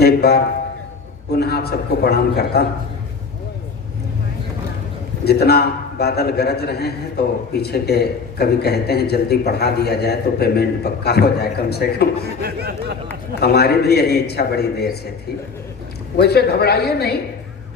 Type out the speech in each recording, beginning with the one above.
एक बार पुनः आप सबको प्रणाम करता हूँ। जितना बादल गरज रहे हैं तो पीछे के कवि कहते हैं जल्दी पढ़ा दिया जाए तो पेमेंट पक्का हो जाए कम से कम। हमारी भी यही इच्छा बड़ी देर से थी। वैसे घबराइए नहीं,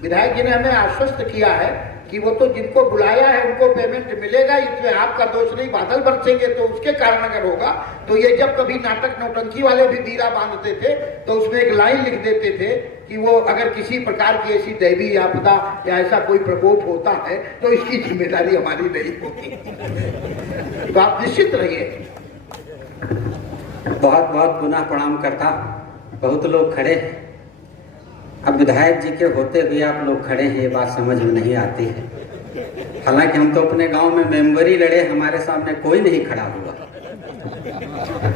विधायक जी ने हमें आश्वस्त किया है कि वो तो जिनको बुलाया है उनको पेमेंट मिलेगा, इसमें आपका दोष नहीं। बादल बरसेंगे तो उसके कारण अगर होगा तो ये जब कभी नाटक नौटंकी वाले भी दीरा बांधते थे तो उसमें एक लाइन लिख देते थे कि वो अगर किसी प्रकार की ऐसी दैवी आपदा या ऐसा कोई प्रकोप होता है तो इसकी जिम्मेदारी हमारी नहीं होगी। तो आप निश्चित रहिए। बहुत बहुत पुनः प्रणाम करता। बहुत लोग खड़े हैं, अब विधायक जी के होते हुए आप लोग खड़े हैं, ये बात समझ में नहीं आती है। हालांकि हम तो अपने गांव में मेंबर ही लड़े, हमारे सामने कोई नहीं खड़ा हुआ।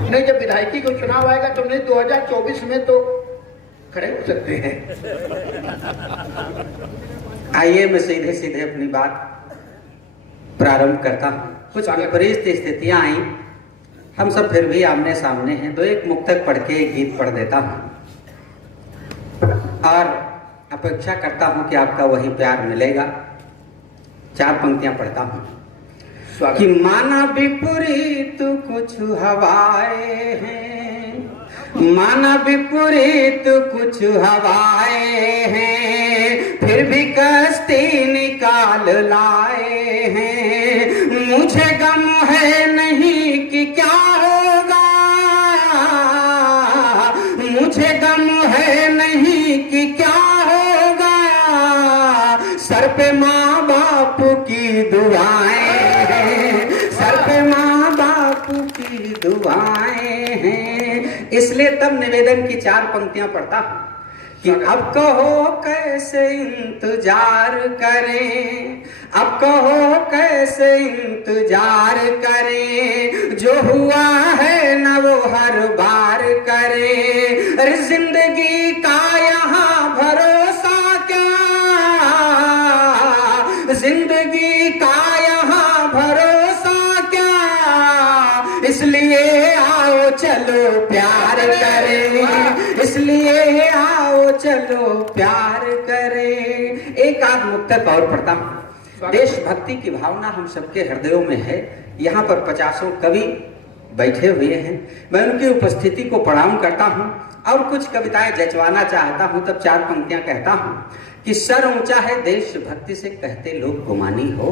नहीं, जब विधायकी को चुनाव आएगा तो नहीं 2024 में तो खड़े हो सकते हैं। आइए मैं सीधे सीधे अपनी बात प्रारंभ करता हूँ। कुछ विपरीत स्थितियां आई, हम सब फिर भी आमने सामने हैं, तो एक मुक्तक पढ़ के एक गीत पढ़ देता हूँ और अपेक्षा करता हूं कि आपका वही प्यार मिलेगा। 4 पंक्तियां पढ़ता हूं कि माना विपरीत कुछ हवाएं हैं, माना विपरीत कुछ हवाएं हैं, फिर भी कश्ती निकाल लाए हैं। मुझे गम है नहीं कि क्या होगा, मुझे गम है नहीं कि क्या होगा, सर पे माँ बाप की दुआएं हैं, सर पे माँ बाप की दुआएं हैं। इसलिए तब निवेदन की 4 पंक्तियां पढ़ता हूं कि अब कहो कैसे इंतजार करें, अब कहो कैसे इंतजार करें, जो हुआ है न वो हर बार करें। अरे जिंदगी का यहाँ भरोसा क्या, जिंदगी का यहाँ भरोसा क्या, इसलिए आओ चलो प्यार करें, इसलिए आओ चलो प्यार करें। एक आध मुक्तक और पढ़ता हूँ। देशभक्ति की भावना हम सबके हृदयों में है। यहाँ पर 50 कवि बैठे हुए हैं, मैं उनकी उपस्थिति को प्रणाम करता हूँ और कुछ कविताएं जचवाना चाहता हूँ। तब 4 पंक्तियां कहता हूँ कि सर ऊंचा है देशभक्ति से कहते लोग गुमानी हो,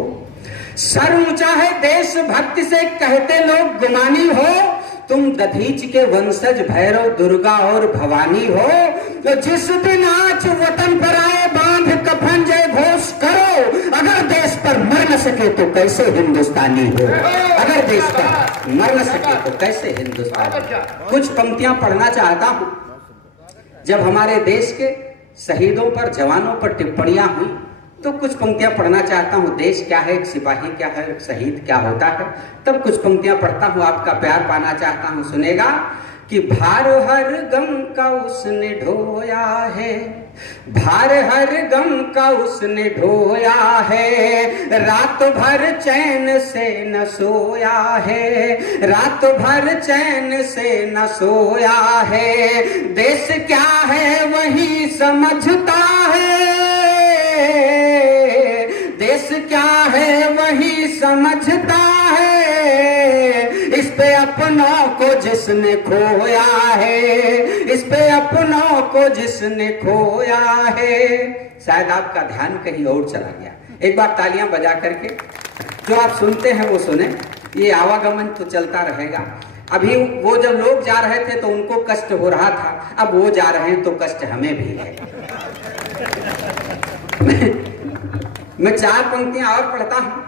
सर ऊंचा है देशभक्ति से कहते लोग गुमानी हो, तुम दधीच के वंशज भैरव दुर्गा और भवानी हो। तो जिस दिन आज वतन पर आए बांध कफन जय घोष करो, अगर देश पर मर न सके तो कैसे हिंदुस्तानी हो, अगर देश पर मर न सके तो कैसे हिंदुस्तानी। कुछ पंक्तियां पढ़ना चाहता हूं। जब हमारे देश के शहीदों पर जवानों पर टिप्पणियां हुई तो कुछ पंक्तियां पढ़ना चाहता हूँ। देश क्या है, एक सिपाही क्या है, एक शहीद क्या होता है। तब कुछ पंक्तियां पढ़ता हूँ, आपका प्यार पाना चाहता हूँ। सुनेगा कि भार हर गम का उसने ढोया है, भार हर गम का उसने ढोया है, रात भर चैन से न सोया है, रात भर चैन से न सोया है। देश क्या है वही समझता है, देश क्या है वही समझता है, इस पे अपनों को जिसने खोया है, इस पे अपनों को जिसने खोया है। शायद आपका ध्यान कहीं और चला गया। एक बार तालियां बजा करके जो आप सुनते हैं वो सुने। ये आवागमन तो चलता रहेगा। अभी वो जब लोग जा रहे थे तो उनको कष्ट हो रहा था, अब वो जा रहे हैं तो कष्ट हमें भी है। मैं 4 पंक्तियां और पढ़ता हूं।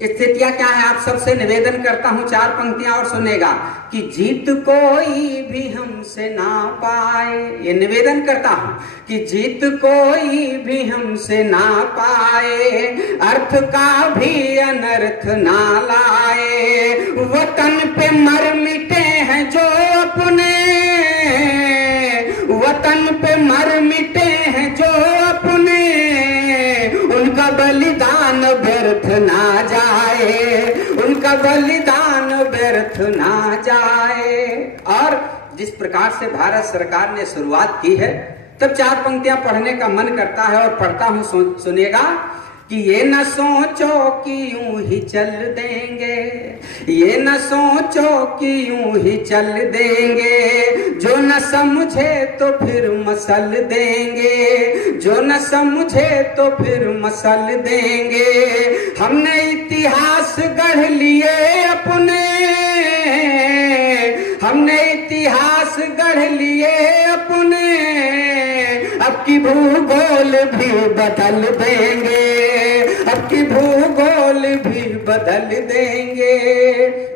स्थितियां क्या है आप सबसे निवेदन करता हूं। 4 पंक्तियां और सुनेगा कि जीत कोई भी हमसे ना पाए, ये निवेदन करता हूं कि जीत कोई भी हमसे ना पाए, अर्थ का भी अनर्थ ना लाए। वतन पे मर मिटे हैं जो अपने, वतन पे मर मिटे हैं जो अपने, उनका बलिदान व्यर्थ ना जाए, उनका बलिदान व्यर्थ ना जाए। और जिस प्रकार से भारत सरकार ने शुरुआत की है, तब 4 पंक्तियां पढ़ने का मन करता है और पढ़ता हूं, सुनिएगा कि ये न सोचो कि यूं ही चल देंगे, ये न सोचो कि यूं ही चल देंगे, जो न समझे तो फिर मसल देंगे, जो न समझे तो फिर मसल देंगे। हमने इतिहास गढ़ लिए अपने, हमने इतिहास गढ़ लिए अपने, अब की भूगोल भी बदल देंगे, अब की भूगोल भी बदल देंगे।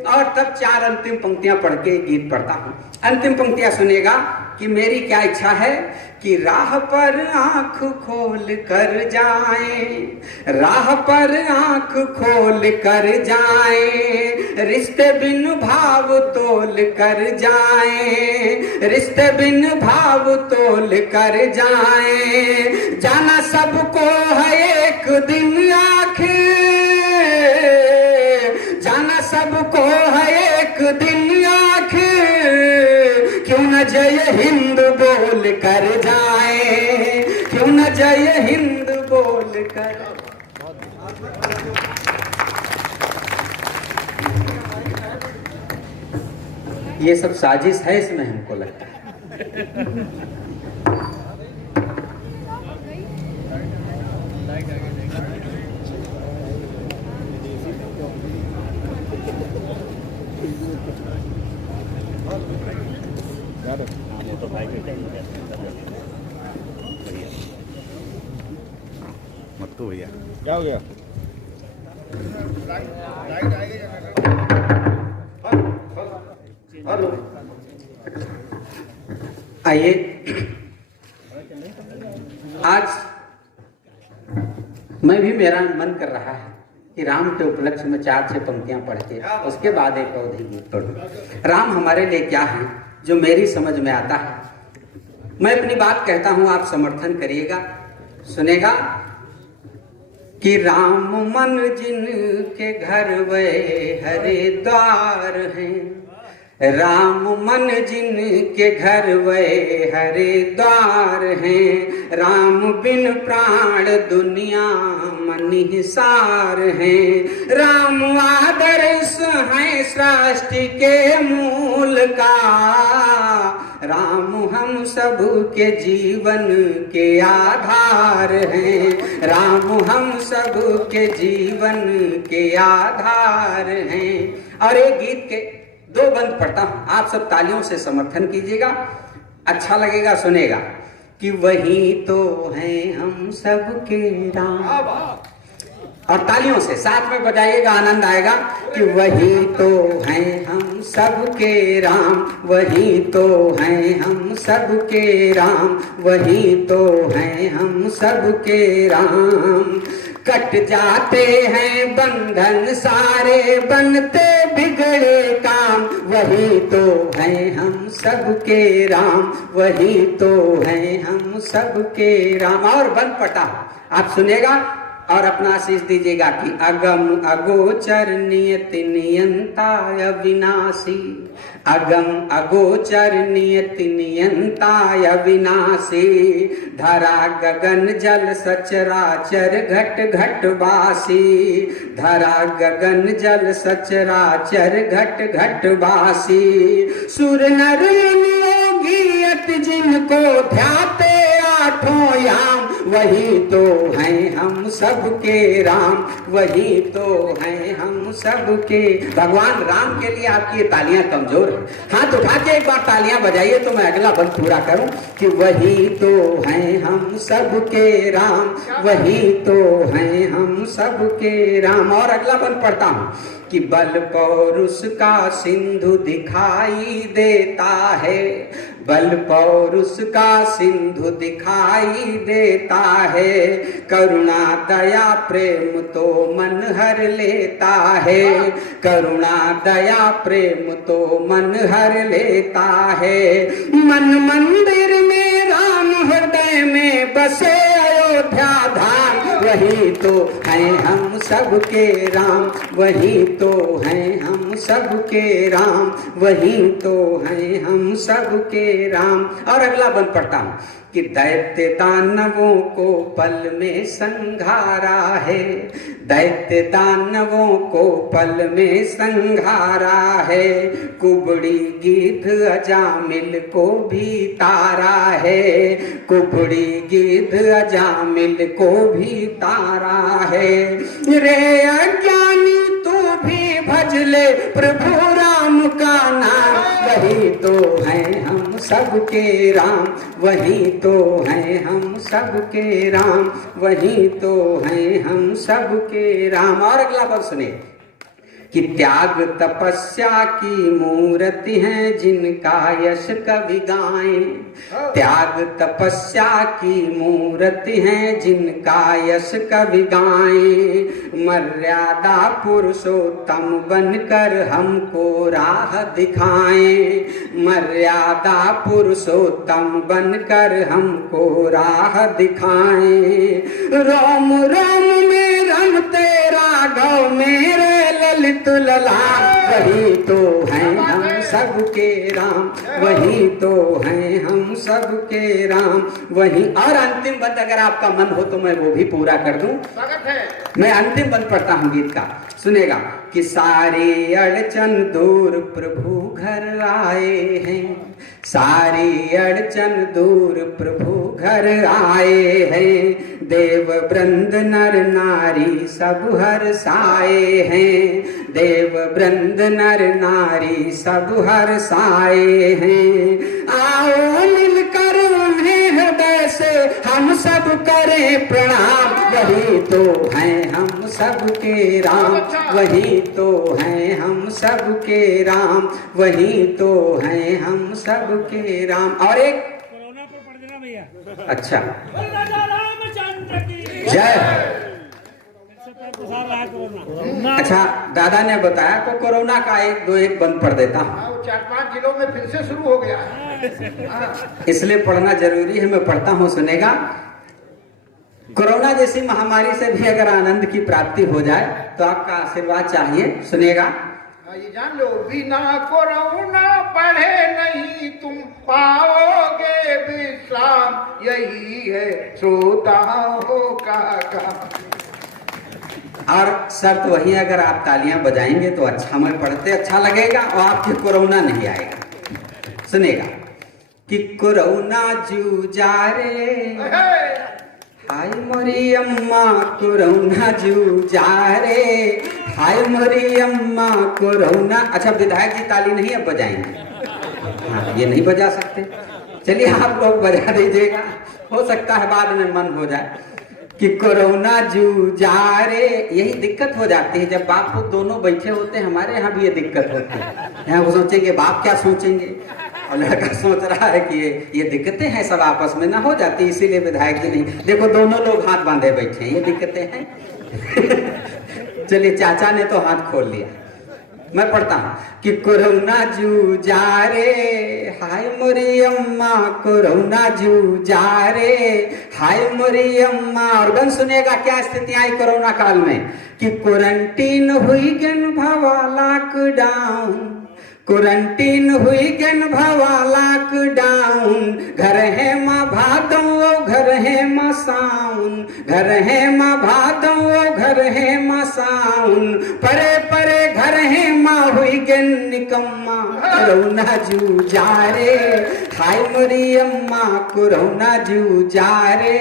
और तब 4 अंतिम पंक्तियां पढ़ के गीत पढ़ता हूं। अंतिम पंक्तियां सुनिएगा कि मेरी क्या इच्छा है कि राह पर आंख खोल कर जाएं, राह पर आंख खोल कर जाएं, रिश्ते बिन भाव तोल कर जाएं, रिश्ते बिन भाव तोल कर जाएं। जाना सबको है एक दिन आखिर, जाना सबको है एक दिन आखिर, क्यों न जय हिंद बोल कर जाए, क्यों न जय हिंद बोल कर। ये सब साजिश है इसमें, हमको लगता है। मत तो भैया क्या हो गया? आइए, आज मैं भी, मेरा मन कर रहा है कि राम के उपलक्ष्य में 4-6 पंक्तियां पढ़ के उसके बाद एक अवधि गीत पढ़ूं। राम हमारे लिए क्या है जो मेरी समझ में आता है। मैं अपनी बात कहता हूं, आप समर्थन करिएगा, सुनेगा कि राम मन जिन के घर वे हरिद्वार हैं, राम मन जिन के घर वे हरिद्वार हैं, राम बिन प्राण दुनिया मन हिसार हैं, राम आदर्श हैं सृष्टि के मूल का, राम हम सब के जीवन के आधार हैं, राम हम सब के जीवन के आधार हैं। और एक गीत के 2 बंद पढ़ता हूं, आप सब तालियों से समर्थन कीजिएगा, अच्छा लगेगा, सुनेगा कि वही तो हैं हम सब के राम। और तालियों से साथ में बजाइएगा, आनंद आएगा कि वही तो हैं हम सब के राम, वही तो हैं हम सब के राम, वही तो हैं हम सब के राम। कट जाते हैं बंधन सारे, बनते बिगड़े काम, वही तो हैं हम सब के राम, वही तो हैं हम सब के राम। और बंद पटा आप सुनेगा और अपना आशीष दीजिएगा कि अगम अगोचर नियति नियंता अविनाशी, अगम अगोचर नियति नियंता अविनाशी, धरा गगन जल सचराचर घट घट वासी, धरा गगन जल सचराचर घट घट वासी। सुर नर योगी अति जिनको ध्याते आठों याम, वही तो हैं हम सब के राम, वही तो हैं हम सब के। भगवान राम के लिए आपकी ये तालियां कमजोर है, हाथ उठा के एक बार तालियां बजाइए तो मैं अगला बंद पूरा करूं कि वही तो हैं हम सब के राम, वही तो हैं हम सब के राम। और अगला बंद पढ़ता हूं कि बल पौरुष का सिंधु दिखाई देता है, बल पौरुष का सिंधु दिखाई देता है, करुणा दया प्रेम तो मन हर लेता है, करुणा दया प्रेम तो मन हर लेता है। मन मंदिर में राम हृदय में बसे अयोध्या धाम, वही तो हैं हम सब के राम, वही तो हैं हम सबके राम, वही तो हैं हम सबके राम। और अगला बंद पढ़ता हूँ कि दैत्य दानवों को पल में संघारा है, दैत्य दानवों को पल में संघारा है, कुबड़ी गिद्ध अजामिल को भी तारा है, कुबड़ी गिद्ध अजामिल को भी तारा है। रे अज्ञानी तू भी भज ले प्रभु राम का नाम, वही तो हैं हम सबके राम, वही तो हैं हम सबके राम, वही तो हैं हम सबके राम। और अगला पद सुने कि त्याग तपस्या की मूर्ति है जिनका यश कवि गाएं, त्याग तपस्या की मूर्ति है जिनका यश कवि गाएं, मर्यादा पुरुषोत्तम बनकर हमको राह दिखाएं, मर्यादा पुरुषोत्तम बनकर हमको राह दिखाएं। रोम रोम में रमते राघव मेरे ललित ललाम, वही तो हैं हम सबके राम, वही तो हैं हम सबके राम, वही। और अंतिम बंद अगर आपका मन हो तो मैं वो भी पूरा कर दूं। स्वागत है। मैं अंतिम बंद पढ़ता हूं गीत का, सुनेगा कि सारी अड़चन दूर प्रभु घर आए हैं, सारी अड़चन दूर प्रभु घर आए हैं, देव वृंद नर नारी सब हर्षाए हैं, देव वृंद नर नारी सब हर्षाए हैं। आओ मिलकर उन्हें हृदय से हम सब करें प्रणाम, वही तो हैं हम सबके राम, वही तो हैं हम सबके राम, वही तो हैं हम सबके राम। और एक कोरोना पर पढ़ देना भैया। अच्छा राजा रामचंद्र की जय। 105 साल रहा है कोरोना। अच्छा दादा ने बताया तो कोरोना का एक बंद पढ़ देता हूँ, हाँ, वो 4-5 जिलों में फिर से शुरू हो गया है। हाँ। इसलिए पढ़ना जरूरी है, मैं पढ़ता हूँ सुनेगा। कोरोना जैसी महामारी से भी अगर आनंद की प्राप्ति हो जाए तो आपका आशीर्वाद चाहिए, सुनेगा। ये जान लो, बिना कोरोना पढ़े नहीं तुम पाओगे विश्राम, यही है श्रोताओं का काम। और शर्त वही, अगर आप तालियां बजाएंगे तो अच्छा, मैं पढ़ते अच्छा लगेगा और आपके कोरोना नहीं आएगा। सुनेगा कि कोरोना जूझा रे, हाय मोरी अम्मा कोरोना जूझा रे, हाय मोरी अम्मा कोरोना। अच्छा विधायक जी ताली नहीं अब बजाएंगे, हाँ ये नहीं बजा सकते, चलिए आप लोग बजा दीजिएगा, हो सकता है बाद में मन हो जाए। कि कोरोना जूझा रे, यही दिक्कत हो जाती है जब बाप पुत्र दोनों बैठे होते हैं। हमारे यहाँ भी ये दिक्कत होती है, यहाँ वो सोचेंगे बाप क्या सोचेंगे और लड़का सोच रहा है कि ये दिक्कतें हैं सब आपस में ना हो जाती, इसीलिए विधायक जी नहीं, देखो दोनों लोग हाथ बांधे बैठे हैं, ये दिक्कतें हैं। चलिए चाचा ने तो हाथ खोल लिया, मैं पढ़ता हूँ कि कोरोना जूझा रे, हाय मोरी अम्मा कोरोना जूझा रे, हाय मोरी अम्मा। और बन सुनेगा क्या स्थिति आई कोरोना काल में कि क्वारंटीन हुई गन भवा लॉकडाउन, क्वारंटीन हुई गन भवा लॉकडाउन, घर है माँ भादो घर है माँ साउन, घर है माँ भादो घर है माँ साउन, परे परे घर है माँ हुई गन निकम्मा कोरोना जूझा रे, हाय मोरी अम्मा कोरोना जूझा रे,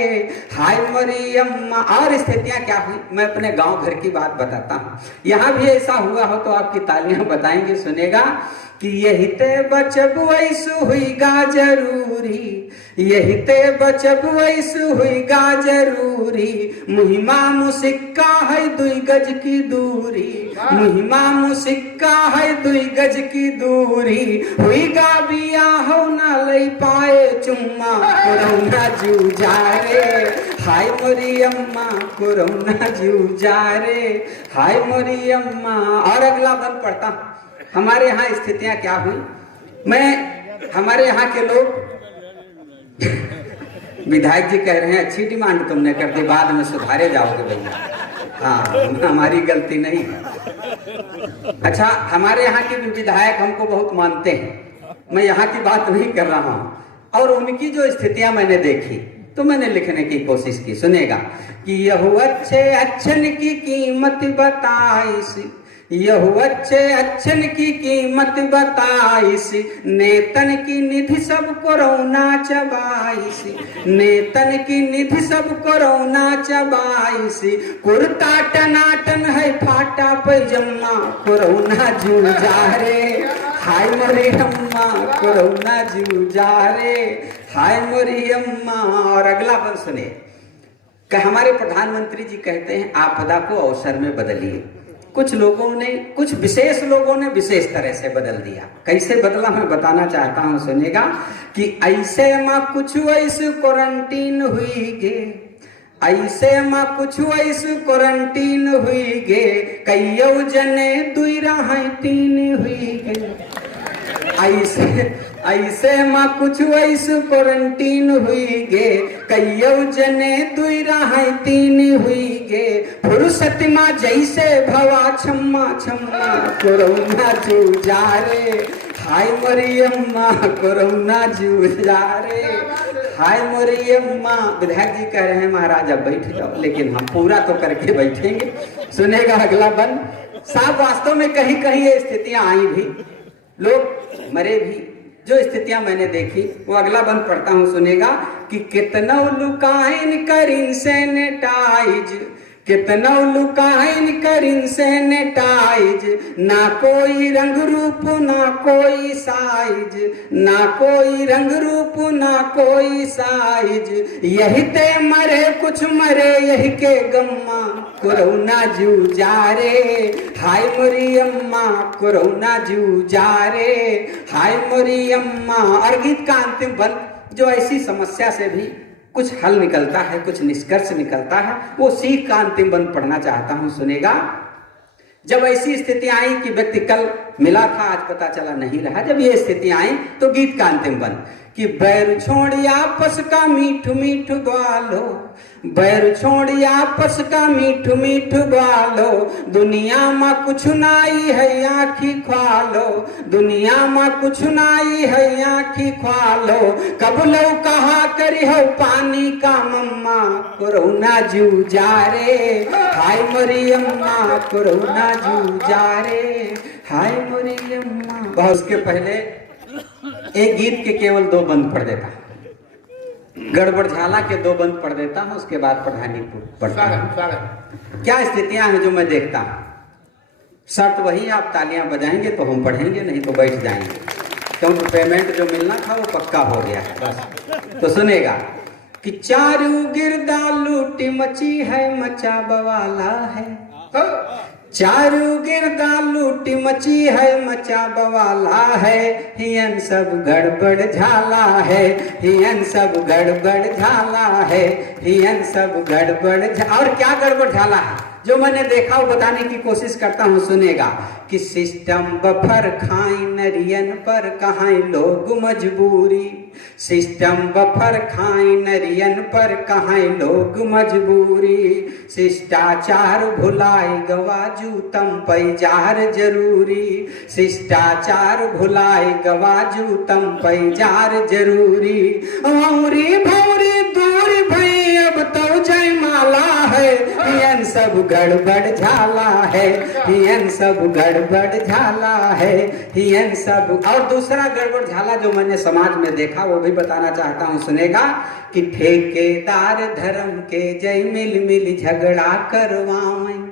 हाय मोरी अम्मा। और स्थितियां क्या हुई, मैं अपने गांव घर की बात बताता हूँ, यहाँ भी ऐसा हुआ हो तो आपकी तालियां बताएंगे, सुनेगा कि यही ते बचब वैसु हुईगा जरूरी, यही ते बचब वैसु हुईगा जरूरी, मुहिमा मुसिक्का है 2 गज की दूरी, मुहिमा मुसिक्का है 2 गज की दूरी, हुईगा बिया हो ना ले पाए चुम्मा कोरोना जूझा रे, हाय मोरी अम्मा कोरोना जूझा रे, हाय मोरी अम्मा। और अगला बंद पढ़ता हूं, हमारे यहाँ स्थितियां क्या हुई। मैं हमारे यहाँ के लोग विधायक जी कह रहे हैं अच्छी डिमांड तुमने कर दी, बाद में सुधारे जाओगे भैया। हाँ, हमारी गलती नहीं है। अच्छा, हमारे यहाँ के भी विधायक हमको बहुत मानते हैं, मैं यहाँ की बात नहीं कर रहा हूँ, और उनकी जो स्थितियां मैंने देखी तो मैंने लिखने की कोशिश की। सुनेगा कि यहू अच्छे अच्छन की कीमत बताइस, यहू अच्छे अच्छन की कीमत बताइस, नेतन की निधि सब कोरोना चबाइस, नेतन की निधि सब कोरोना चबाइस, कुर्ता टनाटन है फाटा पैजम्मा, कोरोना जूझा रे, हाय मोरी अम्मा, कोरोना जूझा रे, हाय मोरी अम्मा। और अगला बंद सुने कि हमारे प्रधानमंत्री जी कहते हैं आपदा को अवसर में बदलिए। कुछ लोगों ने, कुछ विशेष लोगों ने विशेष तरह से बदल दिया। कैसे बदला मैं बताना चाहता हूं, सुनेगा कि ऐसे माँ कुछ ऐसे क्वारंटीन हुई गे, ऐसे माँ कुछ ऐसे क्वारंटीन हुई गे, कईयो जने दुई रहाई तीन हुई गे, ऐसे माँ कुछ ऐसे क्वारंटीन हुई गे, कईयो जने दुई रहाई तीन हुई गे, फुर्सत माँ जैसे भवा छम्मा छम्मा, कोरोना जूझा रे, हाय मोरी अम्मा, कोरोना जूझा रे, हाय मोरी अम्मा। विधायक जी कह रहे हैं महाराज अब बैठ जाओ, लेकिन हम पूरा तो करके बैठेंगे। सुनेगा अगला बंद साहब, वास्तव में कहीं कहीं ये स्थितियां आई भी, लोग मरे भी। जो स्थितियां मैंने देखी वो अगला बंद पढ़ता हूं, सुनेगा कि कितना लुकाइन करिन सैनिटाइज, कितना लुकाइन करिन सैनिटाइज, ना कोई रंग रूप ना कोई साइज, ना कोई रंग रूप ना कोई साइज, यही ते मरे कुछ मरे यही के गम्मा, कोरोना जूझा रे, हाय मोरी अम्मा, कोरोना जूझा रे, हाय मोरी अम्मा। और गीत का अंतिम बंद जो ऐसी समस्या से भी कुछ हल निकलता है, कुछ निष्कर्ष निकलता है, वो सीख का अंतिम बंद पढ़ना चाहता हूं, सुनेगा। जब ऐसी स्थिति आई कि व्यक्ति कल मिला था आज पता चला नहीं रहा, जब ये स्थिति आई तो गीत का अंतिम बंद कि बैर छोड़ी आपस का मीठू मीठू बालो, बैर छोड़ी आपस का मीठू मीठू बालो, दुनिया में कुछ नाई है आँखी ख्वालो, दुनिया में कुछ नाई है आँखी ख्वालो, कब लो कहा करी हो पानी का मम्मा, कोरोना जूझा रे, हाय मोरी अम्मा, कोरोना जूझा रे, हाय मोरी अम्मा। बहुत उसके पहले एक गीत के केवल 2 बंद पढ़ देता, गड़बड़ झाला के 2 बंद पढ़ देता हूं, उसके बाद प्रधानी पढ़ता हूं। क्या स्थितियां हैं जो मैं देखता हूं। शर्त वही, आप तालियां बजाएंगे तो हम पढ़ेंगे, नहीं तो बैठ जाएंगे, क्योंकि पेमेंट जो मिलना था वो पक्का हो गया है बस। तो सुनेगा कि चारू गिरदा लूटी मची है मचा बवाला है, चारू गिरदा लूटी मची है मचा बवाला है, हियन सब गड़बड़ झाला है, हियन सब गड़बड़ झाला है, हियन सब गड़बड़। और क्या गड़बड़ झाला है जो मैंने देखा वो बताने की कोशिश करता हूँ, सुनेगा कि सिस्टम बफर खाई नरियन पर कहाँ लोग मजबूरी, सिस्टम बफर खाई नरियन पर कहाँ लोग मजबूरी, शिष्टाचार भुलाए गवाजू तम पैजार जरूरी, शिष्टाचार भुलाए गवाजू तम पैजार जरूरी, औरी भौरी दूर भई अब तो जयमाला है, हियन सब गड़बड़ झाला है, हियन सब गड़बड़ झाला है, हियन सब। और दूसरा गड़बड़ झाला जो मैंने समाज में देखा वो भी बताना चाहता हूँ, सुनेगा कि ठेकेदार धर्म के जय मिल मिल झगड़ा करवाएं,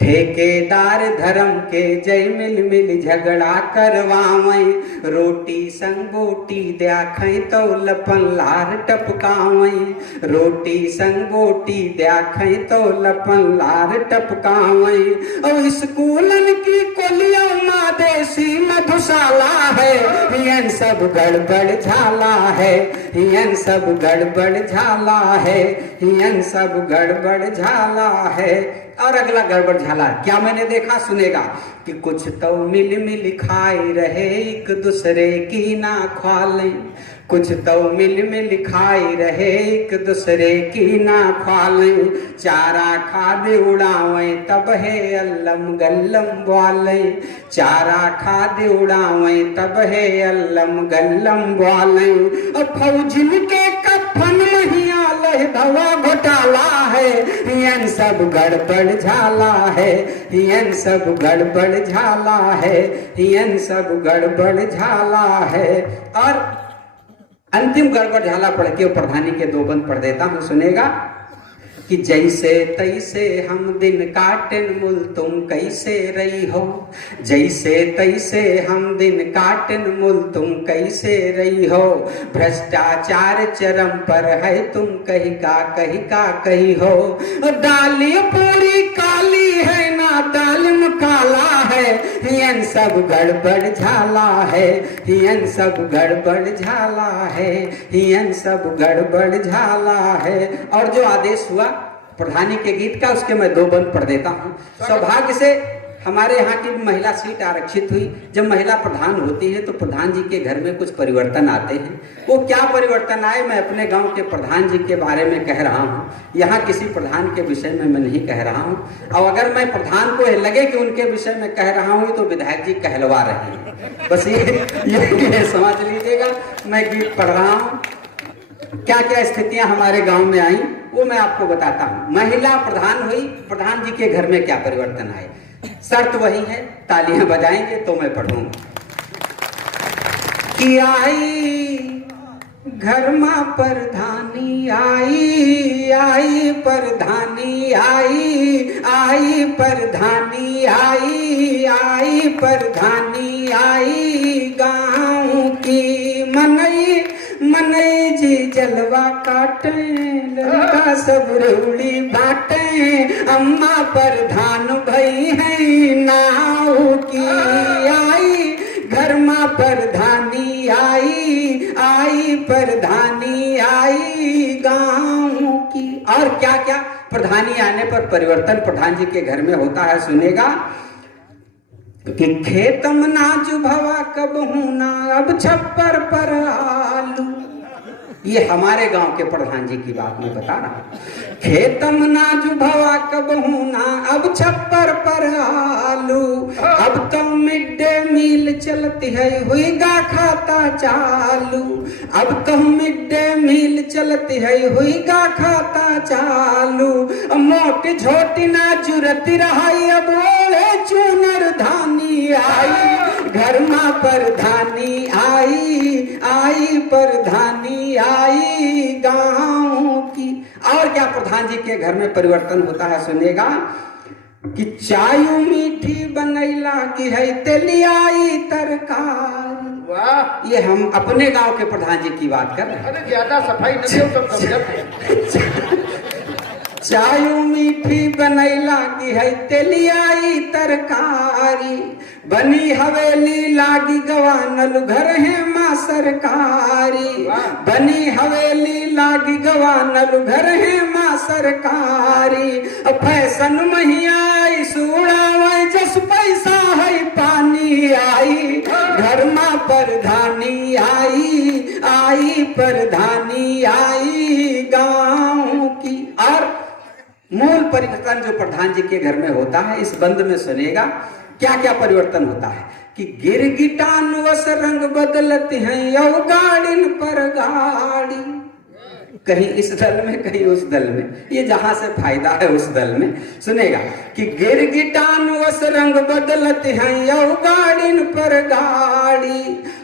ठेकेदार धर्म के जय मिल मिल झगड़ा करवाएं, रोटी संग बोटी देखें तो लपन लार टपकावें, रोटी संग बोटी देखें तो लपन लार टपकावें, और स्कूलन की कोलियों माँ देसी मधुशाला है, हियन सब गड़बड़ झाला है, हियन सब गड़बड़ झाला है, हियन सब गड़बड़ झाला है। और अगला गड़बड़ झाला क्या मैंने देखा, सुनेगा कि कुछ तो मिल मिल खाए रहे एक दूसरे की ना ख्वालें, कुछ तो मिल में लिखाई रहे एक दूसरे की ना ख्वाले, चारा खादे उड़ावे तब है अल्लम गल्लम वाले, चारा खादे उड़ावे तब है अल्लम गल्लम वाले। और फौजिन के कफन महिया लह धवा घोटाला है, यन सब गड़बड़ झाला है, यन सब गड़बड़ झाला है, यन सब गड़बड़ झाला है। और अंतिम गड़बड़ झाला पढ़ के प्रधानी के दो बंद पढ़ देता हूं, सुनेगा कि जैसे तैसे हम दिन काटन मुल तुम कैसे रही हो, जैसे तैसे हम दिन काटन मुल तुम कैसे रही हो, भ्रष्टाचार चरम पर है तुम कही का कही हो, दाली पूरी काली है ना दालिम काला है, यन सब गड़बड़ झाला है, यन सब गड़बड़ झाला है, यन सब गड़बड़ झाला है। और जो आदेश हुआ प्रधानी के गीत का, उसके मैं दो बंद पढ़ देता हूँ। सौभाग्य से हमारे यहाँ की महिला सीट आरक्षित हुई। जब महिला प्रधान होती है तो प्रधान जी के घर में कुछ परिवर्तन आते हैं। वो क्या परिवर्तन आए, मैं अपने गांव के प्रधान जी के बारे में कह रहा हूँ, यहाँ किसी प्रधान के विषय में मैं नहीं कह रहा हूँ। और अगर मैं प्रधान को लगे कि उनके विषय में कह रहा हूँ तो विधायक जी कहलवा रहे हैं, बस ये समझ लीजिएगा। मैं गीत पढ़ रहा हूँ, क्या क्या स्थितियां हमारे गांव में आई वो मैं आपको बताता हूं। महिला प्रधान हुई, प्रधान जी के घर में क्या परिवर्तन आए। शर्त वही है, तालियां बजाएंगे तो मैं पढ़ूंगा कि आई घर मां प्रधानी आई, आई प्रधानी आई, आई प्रधानी आई, आई प्रधानी आई, गाँव की मनई मनई जी जलवा काटे, लड़का सब रेवड़ी बाटे, अम्मा प्रधान भई है नाव की आई, घर मां प्रधानी आई, आई प्रधानी आई, गाँव की। और क्या क्या प्रधानी आने पर परिवर्तन प्रधान जी के घर में होता है, सुनेगा कि खेतम नाज भवा कब हूना अब छप्पर पर आलू। ये हमारे गांव के प्रधान जी की बात मैं बता रहा हूँ। खेतम नाज भवा कब हूना अब छप्पर पर आलू, अब तो मिड डे मील चलती है हुई गा खाता चालू, अब तो मिड डे मील चलती है हुई गा खाता चालू, मोट झोटी ना जुरती रहाई अब ओले चूनर धानी आई, घर मां प्रधानी आई, आई प्रधानी आई, गाँव की। और क्या प्रधान जी के घर में परिवर्तन होता है, सुनेगा कि चाय मीठी बनैला की है तेलियाई तरकारी। वाह, ये हम अपने गांव के प्रधान जी की बात कर रहे हैं। अरे ज्यादा सफाई नहीं हो, सब समझते। चाय मीठी बनैला की है तेलियाई तरकारी, बनी हवेली लागी गवानल घर है माँ सरकारी, बनी हवेली लागी गवानल घर है माँ सरकारी, फैशन महिया सूड़ा जस पैसा है पानी आई, घर माँ प्रधानी आई, आई प्रधानी आई, गाँव की। और मूल परिवर्तन जो प्रधान जी के घर में होता है, इस बंद में सुनेगा क्या क्या परिवर्तन होता है कि गिरगिटान वस रंग बदलते हैं यौ गाड़िन पर गाड़ी, कहीं इस दल में कहीं उस दल में, ये जहां से फायदा है उस दल में। सुनेगा कि गिरगिटान वस रंग बदलते हैं यौ गाड़िन पर गाड़ी,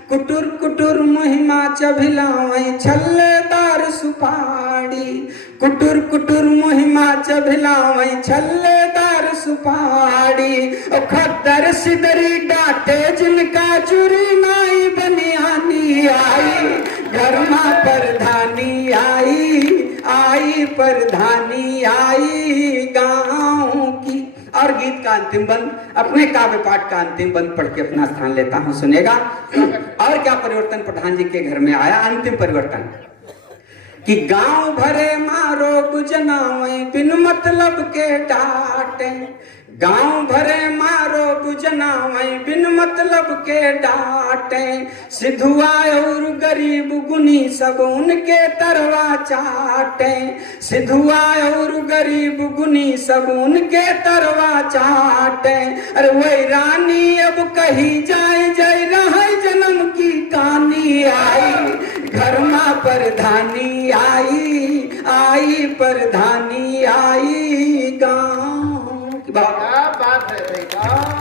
कुटुर कुटुर महिमा चभिलावई छल्लेदार सुपाड़ी, कुटुर कुटुर महिमा चभिलावई छल्लेदार सुपाड़ी, खद्दर सिदरी डाटे जिनका चुरी नाई बनियानी आई, घर मां प्रधानी आई, आई प्रधानी आई, गाँव की। और गीत का अंतिम बंद, अपने काव्य पाठ का अंतिम बंद पढ़ के अपना स्थान लेता हूं, सुनेगा। और क्या परिवर्तन प्रधान जी के घर में आया, अंतिम परिवर्तन कि गांव भरे मारो बुझनावे बिन मतलब के डांटे, गांव भरे मारो बुझनावे बिन मतलब के डांटे, सिधुआ और गरीब गुनी सब उनके तरवा चाटे, सिधुआ और गरीब गुनी सब उनके तरवा चाटे। अरे वही रानी अब कही जाए जय रहे जन्म की कहानी आई, घर में परधानी आई, आई परधानी आई गाँव की बात। क्या बात है भाई, क्या